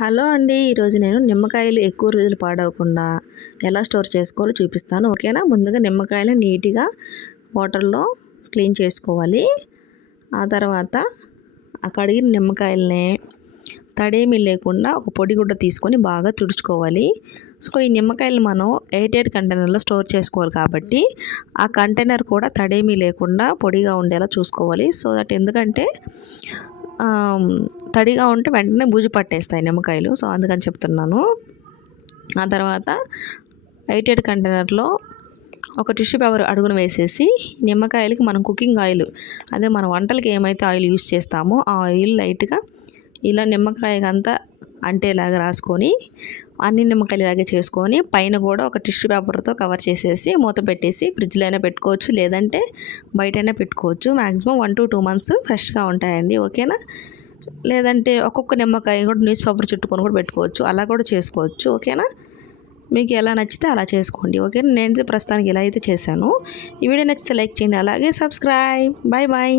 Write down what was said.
Hello అండి, ఈరోజు నేను నిమ్మకాయలు ఎక్కువ రోజులు పాడవకుండా ఎలా స్టోర్ చేసుకోవాలో చూపిస్తాను. ఓకేనా. ముందుగా నిమ్మకాయలు నీట్గా వాటర్లో క్లీన్ చేసుకోవాలి. ఆ తర్వాత ఆ కడిగిన నిమ్మకాయలని తడేమీ లేకుండా ఒక పొడి గుడ్డ తీసుకొని బాగా తుడుచుకోవాలి. సో ఈ నిమ్మకాయలు మనం ఎయిర్టైట్ కంటైనర్లో స్టోర్ చేసుకోవాలి కాబట్టి ఆ కంటైనర్ కూడా తడేమీ లేకుండా పొడిగా ఉండేలా చూసుకోవాలి. సో దట్ ఎందుకంటే తడిగా ఉంటే వెంటనే బూజు పట్టేస్తాయి నిమ్మకాయలు. సో అందుకని చెప్తున్నాను. ఆ తర్వాత ఎయిటెడ్ కంటైనర్లో ఒక టిష్యూ పేపర్ అడుగున వేసేసి నిమ్మకాయలకి మనం కుకింగ్ ఆయిల్, అదే మన వంటలకి ఏమైతే ఆయిల్ యూస్ చేస్తామో ఆ ఆయిల్ లైట్గా ఇలా నిమ్మకాయకంతా అంటేలాగా రాసుకొని అన్ని నిమ్మకాయలు ఇలాగే చేసుకొని పైన కూడా ఒక టిష్యూ పేపర్తో కవర్ చేసేసి మూత పెట్టేసి ఫ్రిడ్జ్లో అయినా పెట్టుకోవచ్చు, లేదంటే బయటైనా పెట్టుకోవచ్చు. మ్యాక్సిమం 1 to 2 months ఫ్రెష్గా ఉంటాయండి. ఓకేనా. లేదంటే ఒక్కొక్క నిమ్మకాయ కూడా న్యూస్ పేపర్ చుట్టుకొని కూడా పెట్టుకోవచ్చు, అలా కూడా చేసుకోవచ్చు. ఓకేనా. మీకు ఎలా నచ్చితే అలా చేసుకోండి. ఓకేనా. నేనైతే ప్రస్తుతానికి ఇలా అయితే చేశాను. ఈ వీడియో నచ్చితే లైక్ చేయండి, అలాగే సబ్స్క్రైబ్. Bye bye.